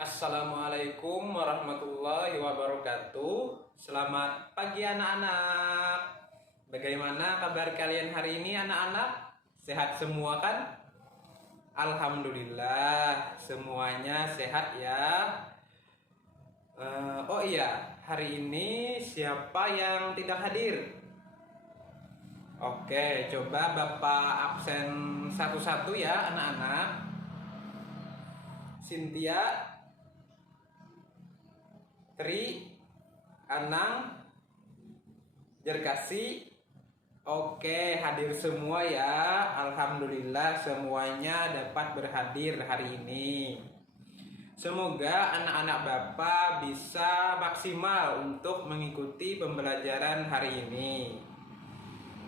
Assalamualaikum warahmatullahi wabarakatuh. Selamat pagi anak-anak. Bagaimana kabar kalian hari ini anak-anak? Sehat semua kan? Alhamdulillah semuanya sehat ya. Oh iya, hari ini siapa yang tidak hadir? Oke, coba Bapak absen satu-satu ya anak-anak. Cynthia, Tri, Anang, Jerkasi. Oke, hadir semua ya. Alhamdulillah semuanya dapat berhadir hari ini. Semoga anak-anak Bapak bisa maksimal untuk mengikuti pembelajaran hari ini.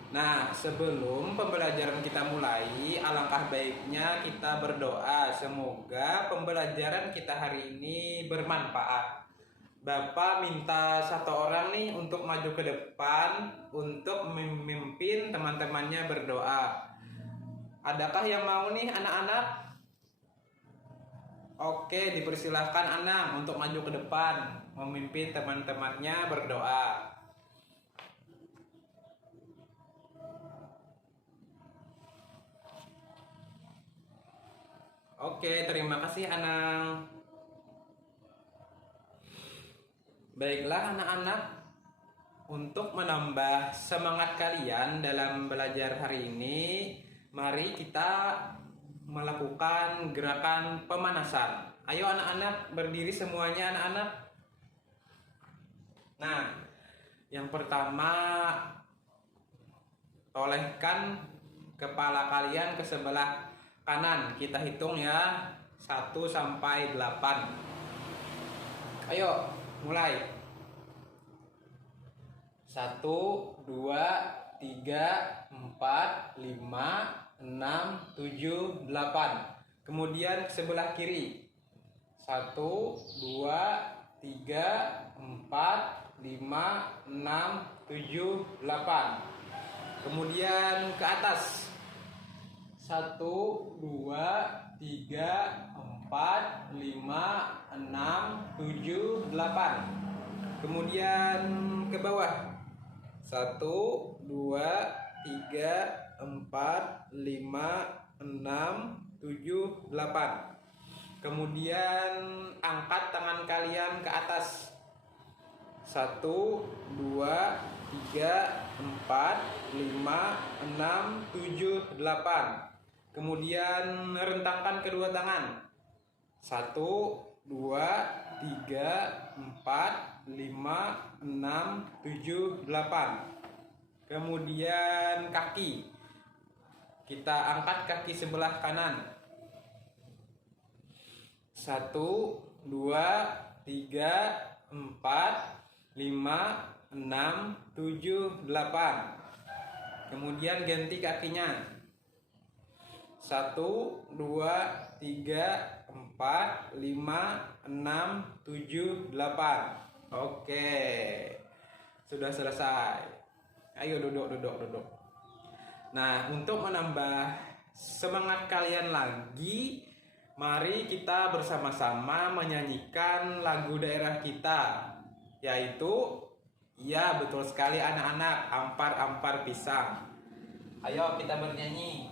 Nah, sebelum pembelajaran kita mulai, alangkah baiknya kita berdoa. Semoga pembelajaran kita hari ini bermanfaat. Bapak minta satu orang nih untuk maju ke depan untuk memimpin teman-temannya berdoa. Adakah yang mau nih anak-anak? Oke, dipersilahkan Anang untuk maju ke depan memimpin teman-temannya berdoa. Oke, terima kasih Anang. Baiklah anak-anak, untuk menambah semangat kalian dalam belajar hari ini, mari kita melakukan gerakan pemanasan. Ayo anak-anak, berdiri semuanya anak-anak. Nah, yang pertama, tolehkan kepala kalian ke sebelah kanan. Kita hitung ya, 1 sampai 8. Ayo, mulai. 1, 2, 3, 4, 5, 6, 7, 8. Kemudian sebelah kiri. 1, 2, 3, 4, 5, 6, 7, 8. Kemudian ke atas. 1, 2, 3, 4, 5, 6, 7, 8. Kemudian ke bawah. 1, 2, 3, 4, 5, 6, 7, 8. Kemudian angkat tangan kalian ke atas. 1, 2, 3, 4, 5, 6, 7, 8. Kemudian rentangkan kedua tangan. 1, 2, 3, 4, 5, 6, 7, 8. Kemudian kaki. Kita angkat kaki sebelah kanan. 1, 2, 3, 4, 5, 6, 7, 8. Kemudian ganti kakinya. 1, 2, 3, 4, 5, 6, 7, 8. Oke, sudah selesai. Ayo duduk. Nah, untuk menambah semangat kalian lagi, mari kita bersama-sama menyanyikan lagu daerah kita, yaitu, ya betul sekali anak-anak, Ampar-ampar pisang. Ayo kita bernyanyi.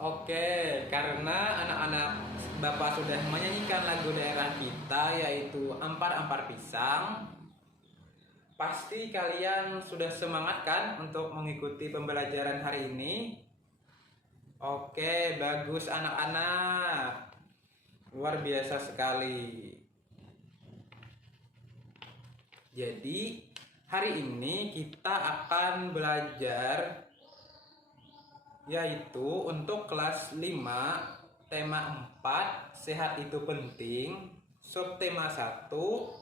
Oke, karena anak-anak Bapak sudah menyanyikan lagu daerah kita yaitu Ampar-Ampar Pisang, pasti kalian sudah semangat kan untuk mengikuti pembelajaran hari ini? Oke, bagus anak-anak. Luar biasa sekali. Jadi, hari ini kita akan belajar yaitu untuk kelas 5 tema 4 sehat itu penting, subtema 1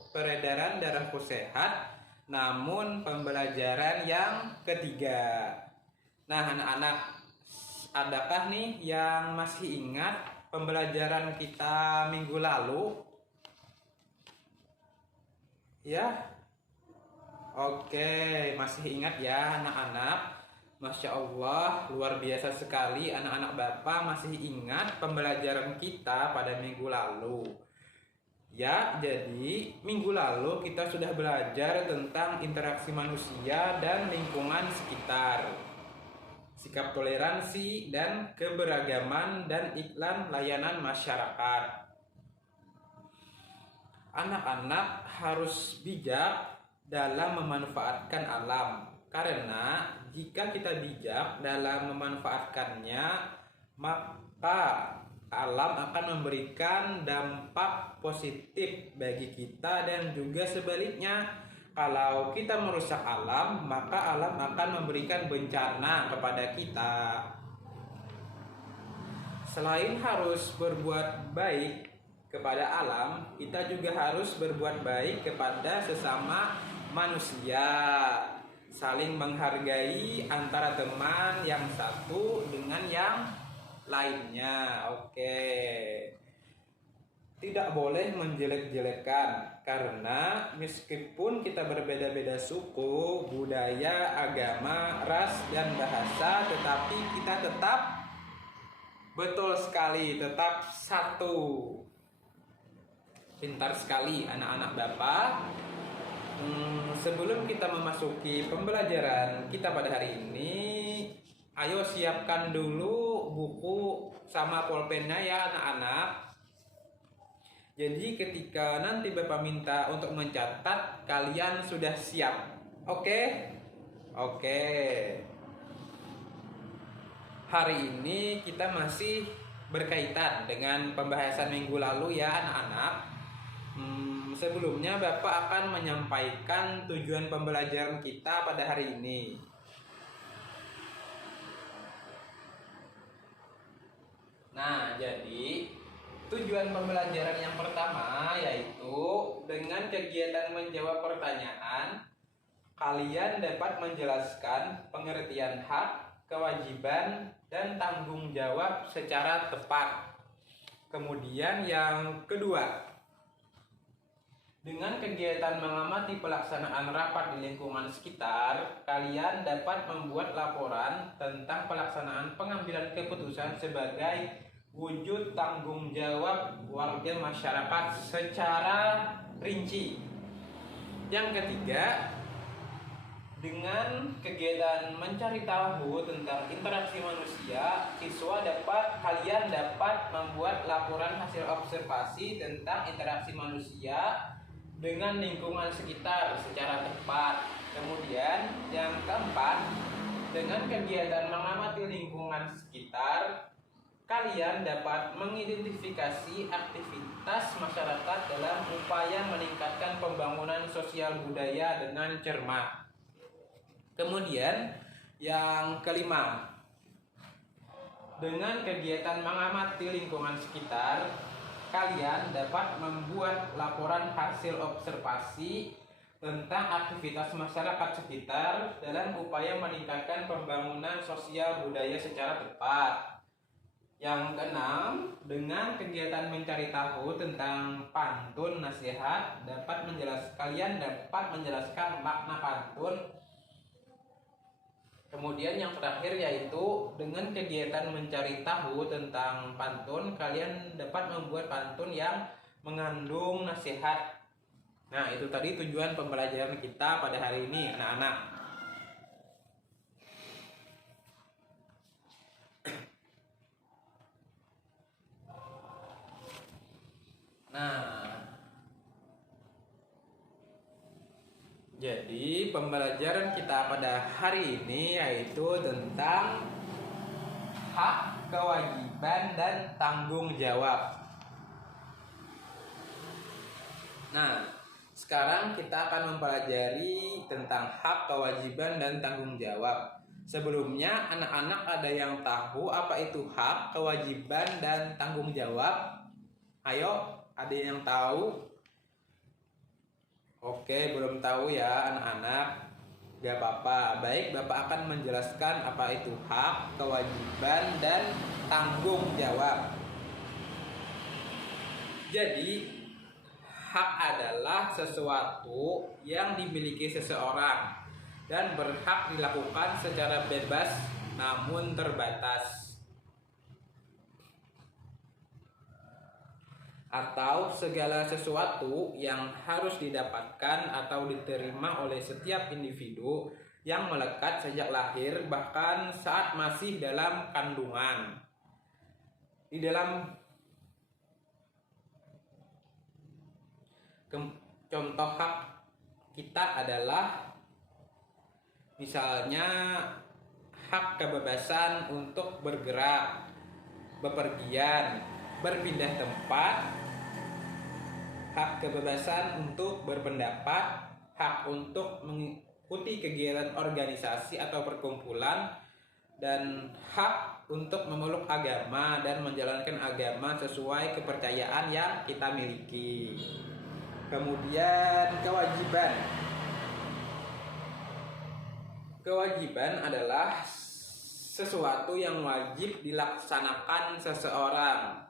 peredaran darahku sehat, namun pembelajaran yang ketiga. Nah anak-anak, adakah nih yang masih ingat pembelajaran kita minggu lalu? Ya? Oke, masih ingat ya anak-anak? Masya Allah, luar biasa sekali anak-anak Bapak masih ingat pembelajaran kita pada minggu lalu. Ya, jadi minggu lalu kita sudah belajar tentang interaksi manusia dan lingkungan sekitar, sikap toleransi dan keberagaman dan iklan layanan masyarakat. Anak-anak harus bijak dalam memanfaatkan alam, karena jika kita bijak dalam memanfaatkannya, maka alam akan memberikan dampak positif bagi kita dan juga sebaliknya. Kalau kita merusak alam, maka alam akan memberikan bencana kepada kita. Selain harus berbuat baik kepada alam, kita juga harus berbuat baik kepada sesama manusia, saling menghargai antara teman yang satu dengan yang lainnya. Oke, tidak boleh menjelek-jelekan, karena meskipun kita berbeda-beda suku, budaya, agama, ras, dan bahasa, tetapi kita tetap, betul sekali, tetap satu. Pintar sekali anak-anak Bapak. Sebelum kita memasuki pembelajaran kita pada hari ini, ayo siapkan dulu buku sama pulpennya ya anak-anak. Jadi ketika nanti Bapak minta untuk mencatat, kalian sudah siap. Oke? Oke. Hari ini kita masih berkaitan dengan pembahasan minggu lalu ya anak-anak. Sebelumnya Bapak akan menyampaikan tujuan pembelajaran kita pada hari ini. Nah, jadi tujuan pembelajaran yang pertama yaitu dengan kegiatan menjawab pertanyaan, kalian dapat menjelaskan pengertian hak, kewajiban, dan tanggung jawab secara tepat. Kemudian yang kedua, dengan kegiatan mengamati pelaksanaan rapat di lingkungan sekitar, kalian dapat membuat laporan tentang pelaksanaan pengambilan keputusan sebagai wujud tanggung jawab warga masyarakat secara rinci. Yang ketiga, dengan kegiatan mencari tahu tentang interaksi manusia, kalian dapat membuat laporan hasil observasi tentang interaksi manusia dengan lingkungan sekitar secara tepat. Kemudian yang keempat, dengan kegiatan mengamati lingkungan sekitar, kalian dapat mengidentifikasi aktivitas masyarakat dalam upaya meningkatkan pembangunan sosial budaya dengan cermat. Kemudian yang kelima, dengan kegiatan mengamati lingkungan sekitar, kalian dapat membuat laporan hasil observasi tentang aktivitas masyarakat sekitar dalam upaya meningkatkan pembangunan sosial budaya secara tepat. Yang keenam, dengan kegiatan mencari tahu tentang pantun nasihat, kalian dapat menjelaskan makna pantun. Kemudian yang terakhir yaitu dengan kegiatan mencari tahu tentang pantun, kalian dapat membuat pantun yang mengandung nasihat. Nah, itu tadi tujuan pembelajaran kita pada hari ini, anak-anak. Nah, jadi pembelajaran kita pada hari ini yaitu tentang hak, kewajiban, dan tanggung jawab. Nah, sekarang kita akan mempelajari tentang hak, kewajiban, dan tanggung jawab. Sebelumnya, anak-anak ada yang tahu apa itu hak, kewajiban, dan tanggung jawab? Ayo, ada yang tahu? Oke, belum tahu ya anak-anak. Gak apa-apa. Baik, Bapak akan menjelaskan apa itu hak, kewajiban, dan tanggung jawab. Jadi, hak adalah sesuatu yang dimiliki seseorang dan berhak dilakukan secara bebas namun terbatas, atau segala sesuatu yang harus didapatkan atau diterima oleh setiap individu yang melekat sejak lahir bahkan saat masih dalam kandungan. Di dalam contoh hak kita adalah misalnya hak kebebasan untuk bergerak, bepergian, berpindah tempat, hak kebebasan untuk berpendapat, hak untuk mengikuti kegiatan organisasi atau perkumpulan, dan hak untuk memeluk agama dan menjalankan agama sesuai kepercayaan yang kita miliki. Kemudian kewajiban. Kewajiban adalah sesuatu yang wajib dilaksanakan seseorang.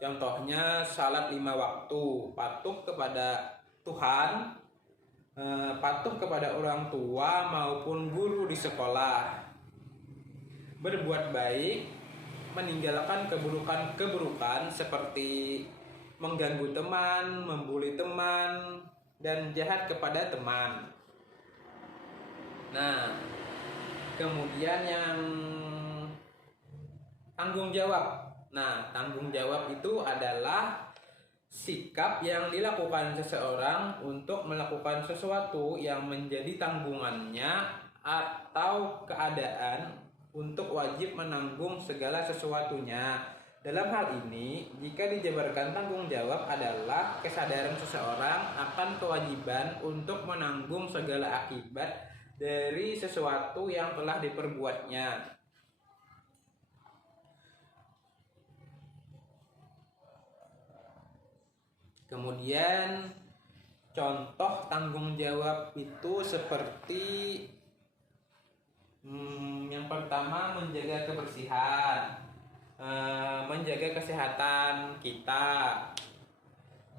Contohnya salat 5 waktu, patuh kepada Tuhan, patuh kepada orang tua maupun guru di sekolah, berbuat baik, meninggalkan keburukan-keburukan seperti mengganggu teman, membuli teman, dan jahat kepada teman. Nah, kemudian yang tanggung jawab. Nah, tanggung jawab itu adalah sikap yang dilakukan seseorang untuk melakukan sesuatu yang menjadi tanggungannya atau keadaan untuk wajib menanggung segala sesuatunya. Dalam hal ini, jika dijabarkan tanggung jawab adalah kesadaran seseorang akan kewajiban untuk menanggung segala akibat dari sesuatu yang telah diperbuatnya. Kemudian contoh tanggung jawab itu seperti yang pertama menjaga kebersihan, menjaga kesehatan kita,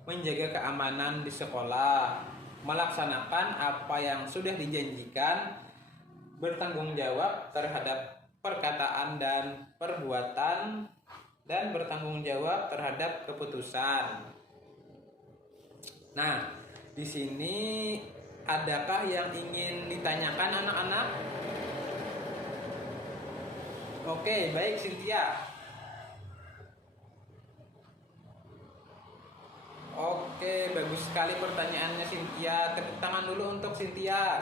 menjaga keamanan di sekolah, melaksanakan apa yang sudah dijanjikan, bertanggung jawab terhadap perkataan dan perbuatan, dan bertanggung jawab terhadap keputusan. Nah, di sini adakah yang ingin ditanyakan anak-anak? Oke, baik Cynthia. Oke, bagus sekali pertanyaannya Cynthia. Tepuk tangan dulu untuk Cynthia.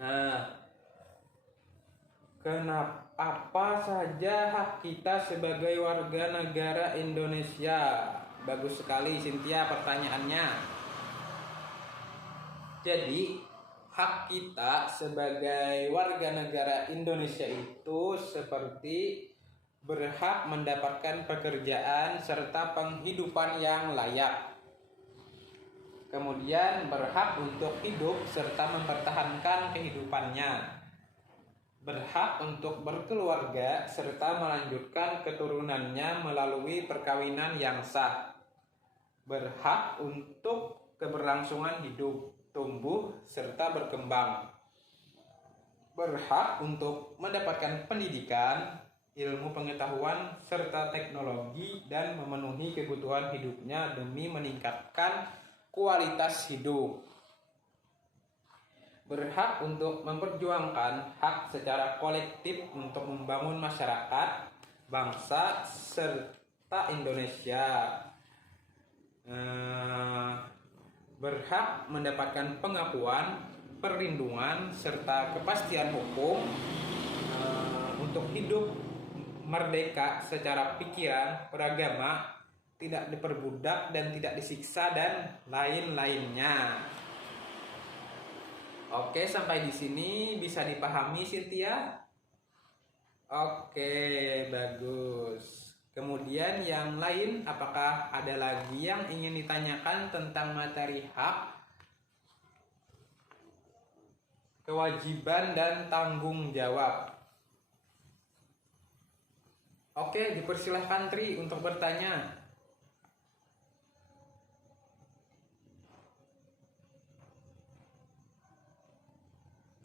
Nah, kenapa apa saja hak kita sebagai warga negara Indonesia? Bagus sekali Cynthia pertanyaannya. Jadi, hak kita sebagai warga negara Indonesia itu seperti berhak mendapatkan pekerjaan serta penghidupan yang layak. Kemudian berhak untuk hidup serta mempertahankan kehidupannya. Berhak untuk berkeluarga serta melanjutkan keturunannya melalui perkawinan yang sah. Berhak untuk keberlangsungan hidup, tumbuh serta berkembang. Berhak untuk mendapatkan pendidikan, ilmu pengetahuan serta teknologi dan memenuhi kebutuhan hidupnya demi meningkatkan kualitas hidup. Berhak untuk memperjuangkan hak secara kolektif untuk membangun masyarakat bangsa serta Indonesia berhak mendapatkan pengakuan, perlindungan, serta kepastian hukum untuk hidup merdeka secara pikiran, beragama, tidak diperbudak dan tidak disiksa dan lain-lainnya. Oke, sampai di sini bisa dipahami, Cynthia? Oke, bagus. Kemudian yang lain, apakah ada lagi yang ingin ditanyakan tentang materi hak, kewajiban, dan tanggung jawab? Oke, dipersilahkan Tri untuk bertanya.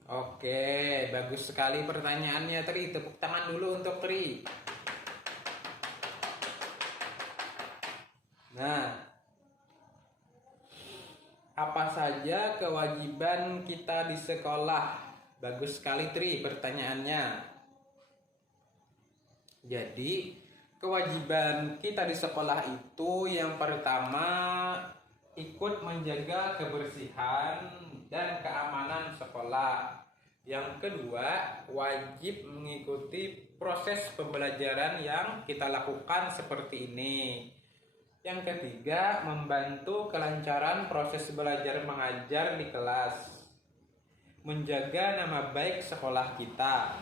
Oke, bagus sekali pertanyaannya Tri. Tepuk tangan dulu untuk Tri. Nah, apa saja kewajiban kita di sekolah? Bagus sekali Tri pertanyaannya. Jadi, kewajiban kita di sekolah itu yang pertama ikut menjaga kebersihan dan keamanan sekolah. Yang kedua, wajib mengikuti proses pembelajaran yang kita lakukan seperti ini. Yang ketiga, membantu kelancaran proses belajar mengajar di kelas. Menjaga nama baik sekolah kita.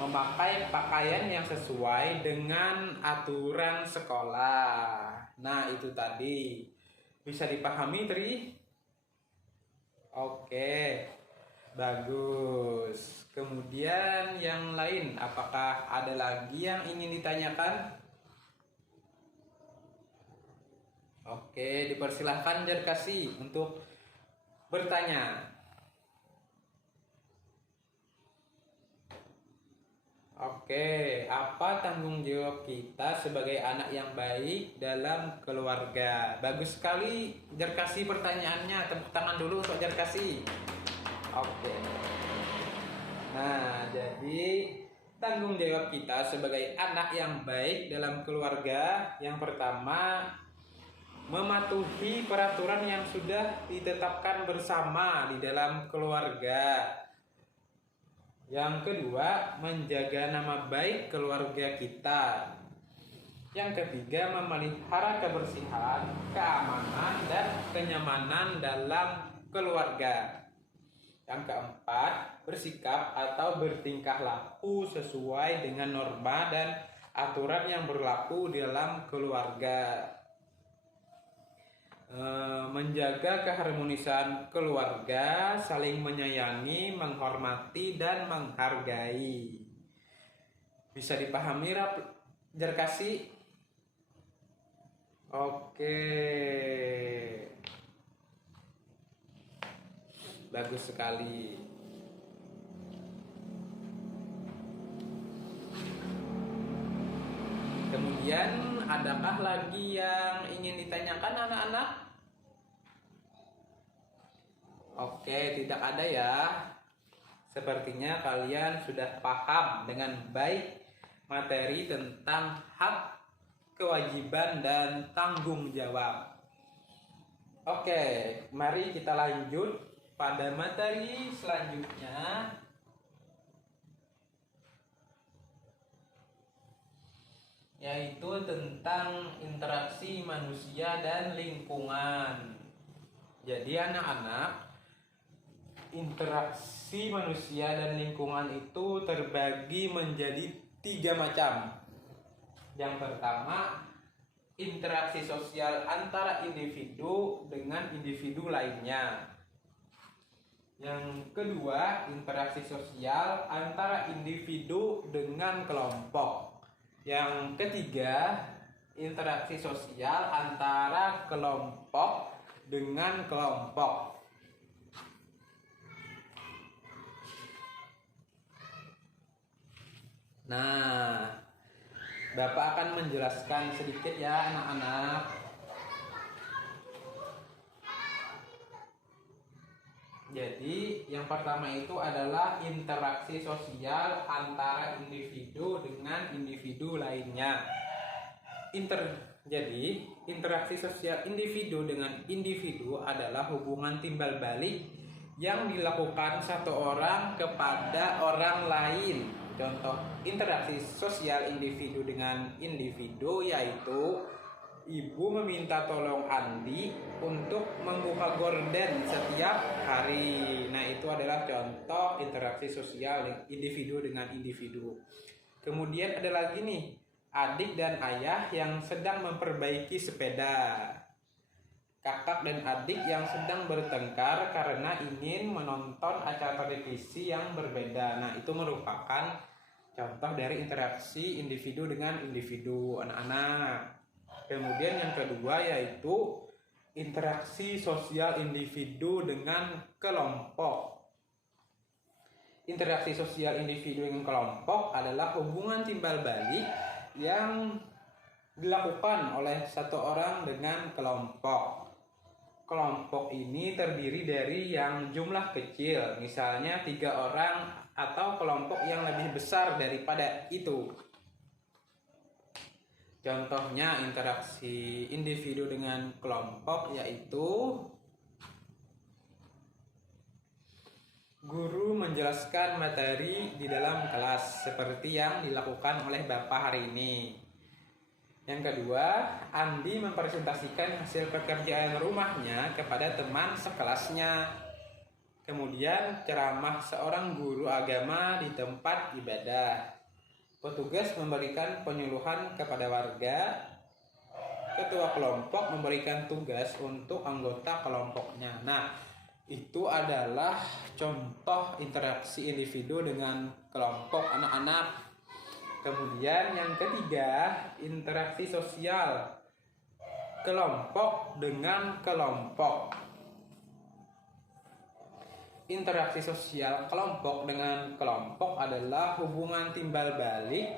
Memakai pakaian yang sesuai dengan aturan sekolah. Nah, itu tadi. Bisa dipahami, Tri? Oke, bagus. Kemudian yang lain, apakah ada lagi yang ingin ditanyakan? Oke, dipersilahkan Jarkasi untuk bertanya. Oke, apa tanggung jawab kita sebagai anak yang baik dalam keluarga? Bagus sekali Jarkasi pertanyaannya. Tepuk tangan dulu untuk Jarkasi. Oke. Nah, jadi tanggung jawab kita sebagai anak yang baik dalam keluarga, yang pertama mematuhi peraturan yang sudah ditetapkan bersama di dalam keluarga. Yang kedua, menjaga nama baik keluarga kita. Yang ketiga, memelihara kebersihan, keamanan, dan kenyamanan dalam keluarga. Yang keempat, bersikap atau bertingkah laku sesuai dengan norma dan aturan yang berlaku di dalam keluarga. Menjaga keharmonisan keluarga, saling menyayangi, menghormati, dan menghargai. Bisa dipahami, Jarkasi? Oke, bagus sekali. Kemudian, adakah lagi yang ingin ditanyakan anak-anak? Oke, tidak ada ya. Sepertinya kalian sudah paham dengan baik materi tentang hak, kewajiban, dan tanggung jawab. Oke, mari kita lanjut pada materi selanjutnya, yaitu tentang interaksi manusia dan lingkungan. Jadi anak-anak, interaksi manusia dan lingkungan itu terbagi menjadi 3 macam. Yang pertama, interaksi sosial antara individu dengan individu lainnya. Yang kedua, interaksi sosial antara individu dengan kelompok. Yang ketiga, interaksi sosial antara kelompok dengan kelompok. Nah, Bapak akan menjelaskan sedikit ya anak-anak. Jadi yang pertama itu adalah interaksi sosial antara individu dengan individu lainnya. Jadi interaksi sosial individu dengan individu adalah hubungan timbal balik yang dilakukan satu orang kepada orang lain. Contoh interaksi sosial individu dengan individu yaitu ibu meminta tolong Andi untuk membuka gorden setiap hari. Nah, itu adalah contoh interaksi sosial individu dengan individu. Kemudian ada lagi nih, adik dan ayah yang sedang memperbaiki sepeda. Kakak dan adik yang sedang bertengkar karena ingin menonton acara televisi yang berbeda. Nah, itu merupakan contoh dari interaksi individu dengan individu, anak-anak. Kemudian yang kedua yaitu interaksi sosial individu dengan kelompok. Interaksi sosial individu dengan kelompok adalah hubungan timbal balik yang dilakukan oleh satu orang dengan kelompok. Kelompok ini terdiri dari yang jumlah kecil, misalnya 3 orang, atau kelompok yang lebih besar daripada itu. Contohnya interaksi individu dengan kelompok yaitu guru menjelaskan materi di dalam kelas seperti yang dilakukan oleh Bapak hari ini. Yang kedua, Andi mempresentasikan hasil pekerjaan rumahnya kepada teman sekelasnya. Kemudian ceramah seorang guru agama di tempat ibadah. Petugas memberikan penyuluhan kepada warga. Ketua kelompok memberikan tugas untuk anggota kelompoknya. Nah, itu adalah contoh interaksi individu dengan kelompok, anak-anak. Kemudian yang ketiga, interaksi sosial kelompok dengan kelompok. Interaksi sosial kelompok dengan kelompok adalah hubungan timbal balik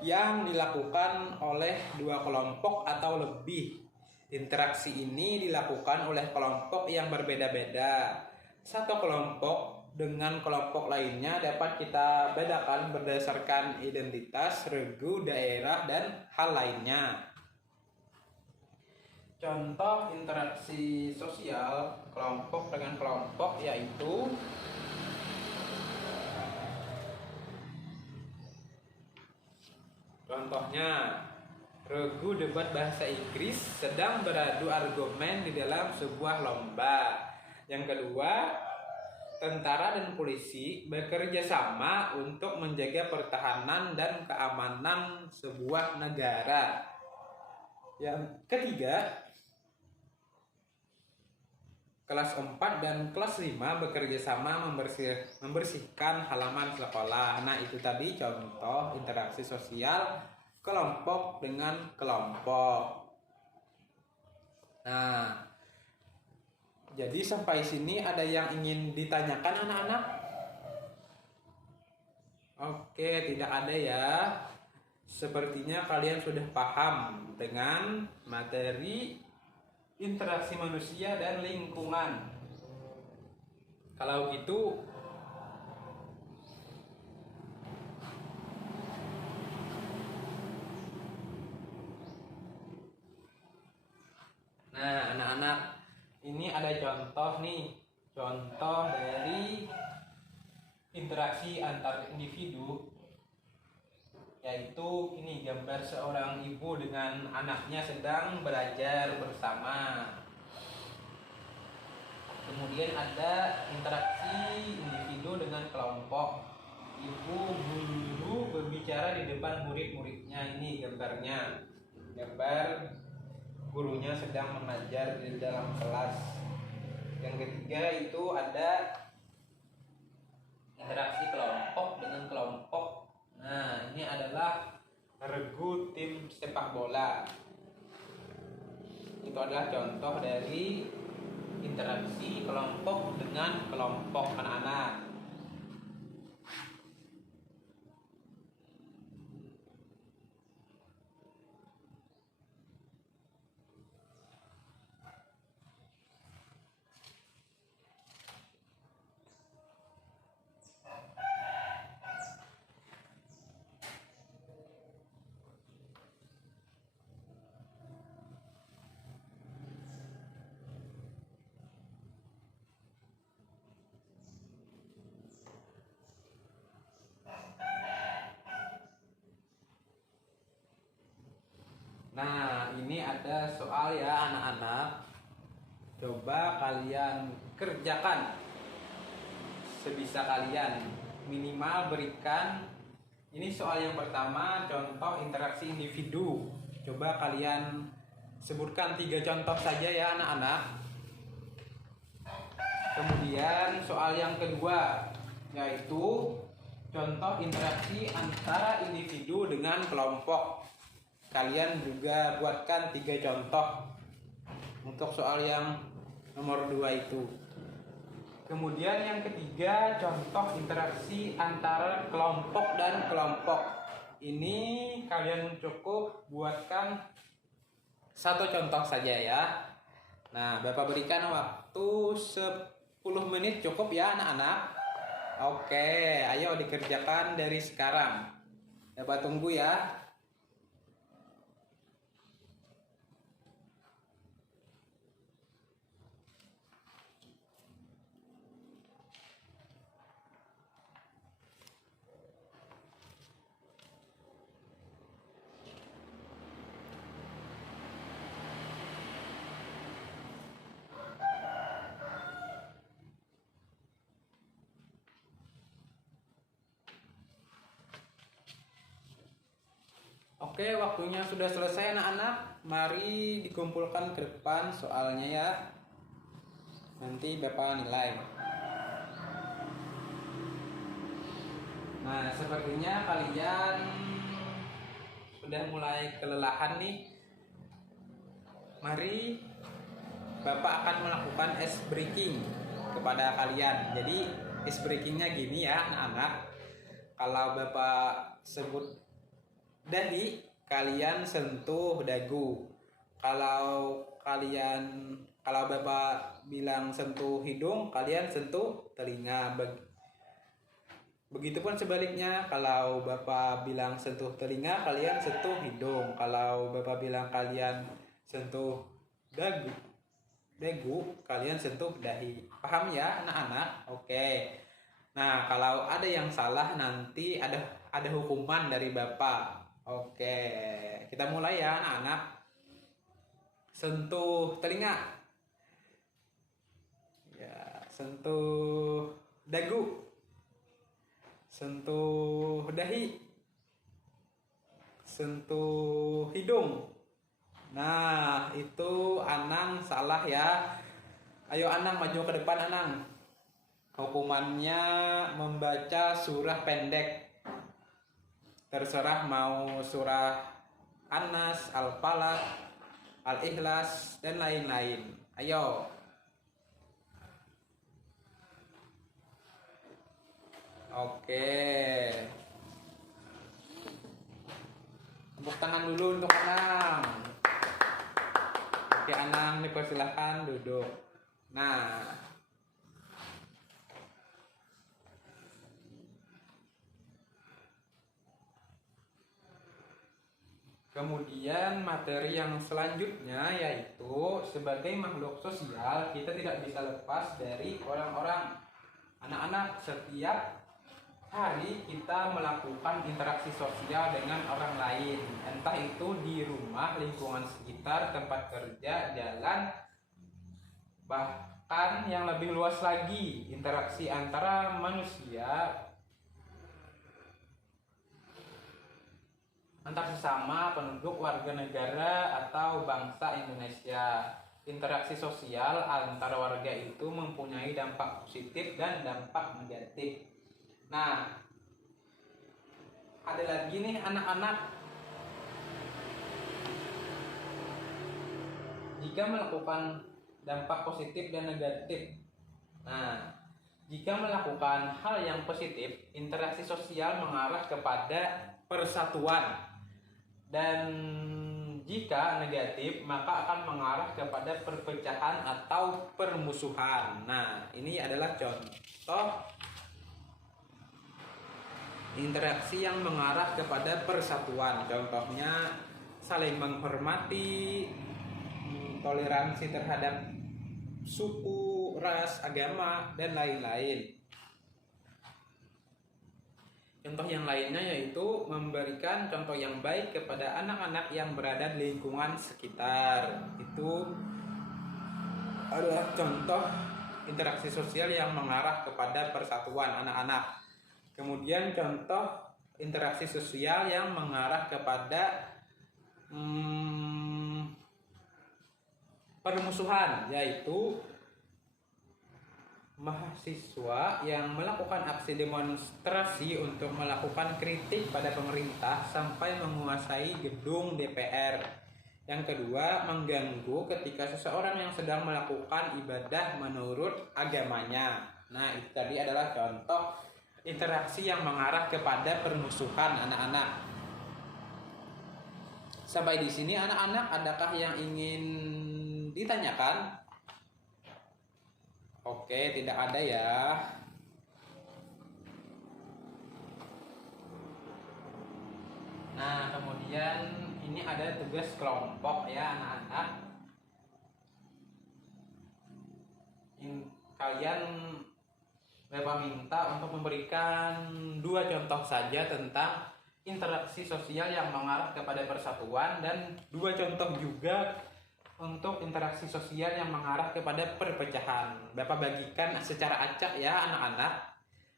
yang dilakukan oleh 2 kelompok atau lebih. Interaksi ini dilakukan oleh kelompok yang berbeda-beda. Satu kelompok dengan kelompok lainnya dapat kita bedakan berdasarkan identitas, regu, daerah, dan hal lainnya. Contoh interaksi sosial kelompok dengan kelompok yaitu contohnya regu debat bahasa Inggris sedang beradu argumen di dalam sebuah lomba. Yang kedua, tentara dan polisi bekerja sama untuk menjaga pertahanan dan keamanan sebuah negara. Yang ketiga, kelas 4 dan kelas 5 bekerja sama membersihkan halaman sekolah. Nah, itu tadi contoh interaksi sosial kelompok dengan kelompok. Nah, jadi sampai sini ada yang ingin ditanyakan anak-anak? Oke, tidak ada ya. Sepertinya kalian sudah paham dengan materi interaksi manusia dan lingkungan. Kalau gitu, nah anak-anak, ini ada contoh nih, contoh dari interaksi antar individu, yaitu ini gambar seorang ibu dengan anaknya sedang belajar bersama. Kemudian ada interaksi individu dengan kelompok. Ibu guru berbicara di depan murid-muridnya. Ini gambarnya, gambar gurunya sedang mengajar di dalam kelas. Yang ketiga itu ada interaksi kelompok dengan kelompok. Nah, ini adalah regu tim sepak bola. Itu adalah contoh dari interaksi kelompok dengan kelompok anak-anak. ada soal ya anak-anak. Coba kalian kerjakan sebisa kalian. Minimal berikan, ini soal yang pertama, contoh interaksi individu. Coba kalian sebutkan 3 contoh saja ya anak-anak. Kemudian soal yang kedua, yaitu contoh interaksi antara individu dengan kelompok. Kalian juga buatkan 3 contoh untuk soal yang nomor 2 itu. Kemudian yang ketiga, contoh interaksi antara kelompok dan kelompok. Ini kalian cukup buatkan 1 contoh saja ya. Nah, Bapak berikan waktu 10 menit cukup ya anak-anak. Oke, ayo dikerjakan dari sekarang. Bapak tunggu ya. Oke, waktunya sudah selesai anak-anak. Mari dikumpulkan ke depan soalnya ya. Nanti Bapak nilai. Nah, sepertinya kalian sudah mulai kelelahan nih. Mari Bapak akan melakukan ice breaking kepada kalian. Jadi ice breakingnya gini ya anak-anak. Kalau Bapak sebut dahi, kalian sentuh dagu. Kalau Bapak bilang sentuh hidung, kalian sentuh telinga. Begitupun sebaliknya, kalau Bapak bilang sentuh telinga, kalian sentuh hidung. Kalau Bapak bilang kalian sentuh dagu, kalian sentuh dahi. Paham ya anak-anak? Oke. Nah, kalau ada yang salah nanti ada hukuman dari Bapak. Oke, kita mulai ya anak-anak. Sentuh telinga. Ya, sentuh dagu. Sentuh dahi. Sentuh hidung. Nah, itu Anang salah ya. Ayo Anang maju ke depan Anang. Hukumannya membaca surah pendek. Terserah mau surah An-Nas, Al-Falaq, Al-Ikhlas, dan lain-lain. Ayo. Oke. Tepuk tangan dulu untuk Anang. Oke Anang, dipersilahkan duduk. Nah, kemudian materi yang selanjutnya yaitu sebagai makhluk sosial kita tidak bisa lepas dari orang-orang. Anak-anak, setiap hari kita melakukan interaksi sosial dengan orang lain, entah itu di rumah, lingkungan sekitar, tempat kerja, jalan, bahkan yang lebih luas lagi, interaksi antara manusia antar sesama penduduk warga negara atau bangsa Indonesia. Interaksi sosial antara warga itu mempunyai dampak positif dan dampak negatif. Nah, ada lagi nih anak-anak, jika melakukan dampak positif dan negatif. Nah, jika melakukan hal yang positif, interaksi sosial mengarah kepada persatuan. Dan jika negatif, maka akan mengarah kepada perpecahan atau permusuhan. Nah, ini adalah contoh interaksi yang mengarah kepada persatuan. Contohnya saling menghormati, toleransi terhadap suku, ras, agama, dan lain-lain. Contoh yang lainnya yaitu memberikan contoh yang baik kepada anak-anak yang berada di lingkungan sekitar. Itu adalah contoh interaksi sosial yang mengarah kepada persatuan anak-anak. Kemudian contoh interaksi sosial yang mengarah kepada permusuhan, yaitu mahasiswa yang melakukan aksi demonstrasi untuk melakukan kritik pada pemerintah sampai menguasai gedung DPR. Yang kedua, mengganggu ketika seseorang yang sedang melakukan ibadah menurut agamanya. Nah, itu tadi adalah contoh interaksi yang mengarah kepada permusuhan anak-anak. Sampai di sini anak-anak, adakah yang ingin ditanyakan? Oke, tidak ada ya. Nah, kemudian ini ada tugas kelompok ya anak-anak. Kalian Bapak minta untuk memberikan 2 contoh saja tentang interaksi sosial yang mengarah kepada persatuan, dan 2 contoh juga untuk interaksi sosial yang mengarah kepada perpecahan. Bapak bagikan secara acak ya anak-anak.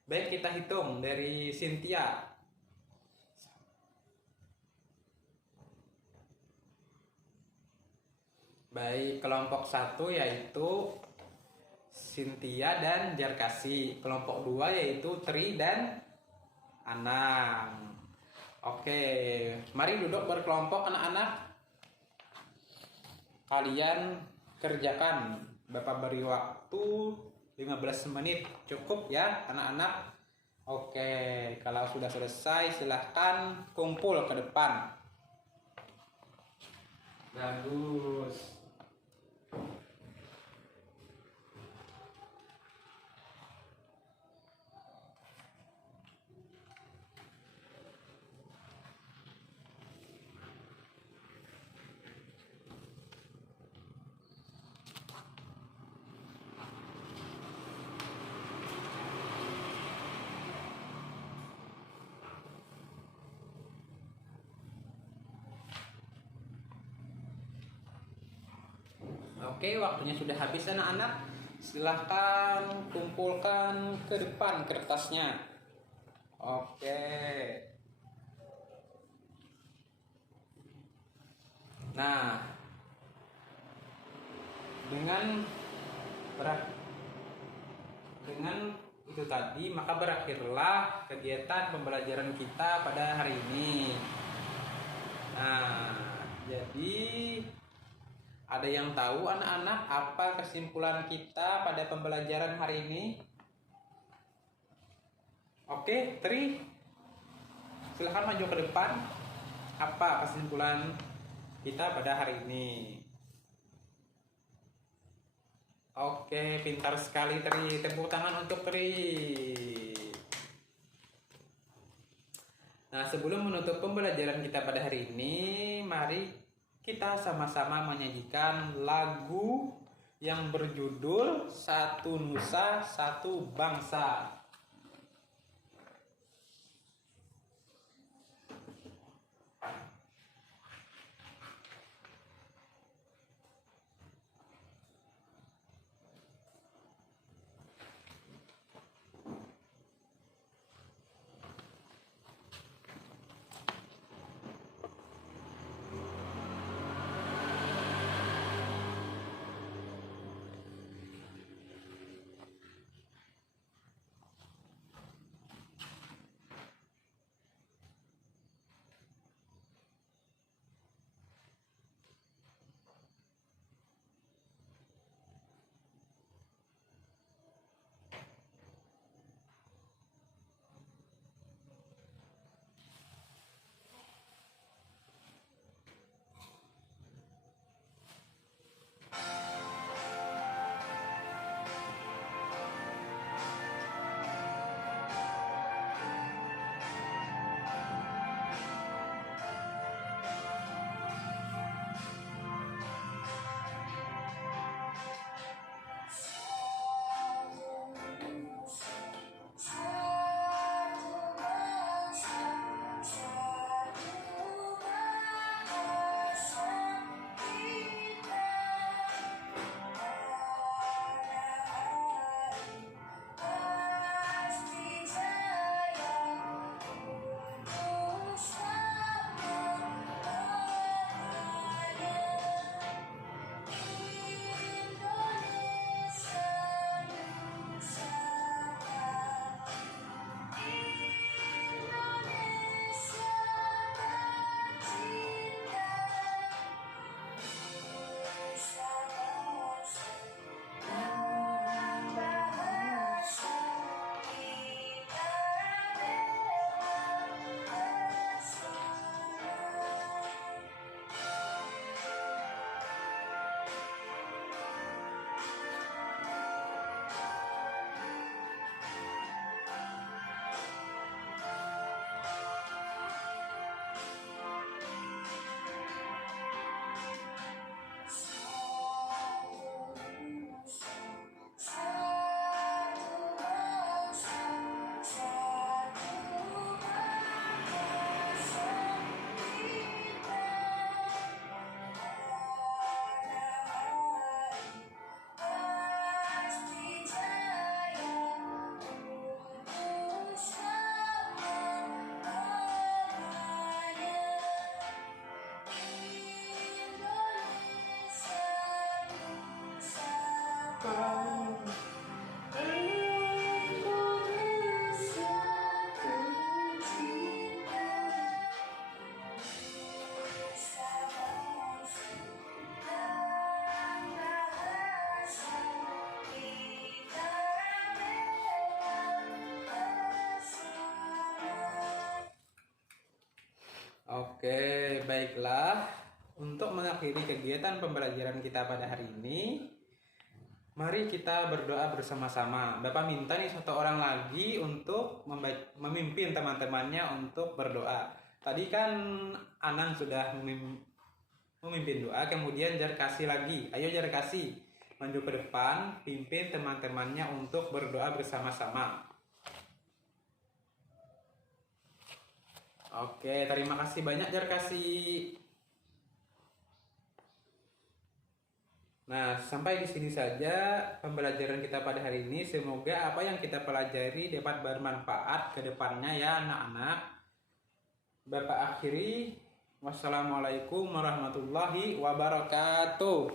Baik, kita hitung dari Cynthia. Baik, kelompok 1 yaitu Cynthia dan Jarkasi. Kelompok 2 yaitu Tri dan Anang. Oke, mari duduk berkelompok anak-anak. Kalian kerjakan. Bapak beri waktu 15 menit. Cukup ya anak-anak. Oke, kalau sudah selesai silahkan kumpul ke depan. Bagus. Oke, waktunya sudah habis anak-anak. Silahkan kumpulkan ke depan kertasnya. Oke. Nah, dengan itu tadi, maka berakhirlah kegiatan pembelajaran kita pada hari ini. Nah, jadi ada yang tahu anak-anak apa kesimpulan kita pada pembelajaran hari ini? Oke, Tri, silahkan maju ke depan. Apa kesimpulan kita pada hari ini? Oke, pintar sekali Tri. Tepuk tangan untuk Tri. Nah, sebelum menutup pembelajaran kita pada hari ini, mari kita sama-sama menyajikan lagu yang berjudul Satu Nusa, Satu Bangsa. Oke, baiklah. Untuk mengakhiri kegiatan pembelajaran kita pada hari ini, mari kita berdoa bersama-sama. Bapak minta nih satu orang lagi untuk memimpin teman-temannya untuk berdoa. Tadi kan Anan sudah memimpin doa, kemudian Jarkasi lagi. Ayo Jarkasi, maju ke depan, pimpin teman-temannya untuk berdoa bersama-sama. Oke, terima kasih banyak Jarkasi. Nah, sampai di sini saja pembelajaran kita pada hari ini. Semoga apa yang kita pelajari dapat bermanfaat ke depannya ya anak-anak. Bapak akhiri. Wassalamualaikum warahmatullahi wabarakatuh.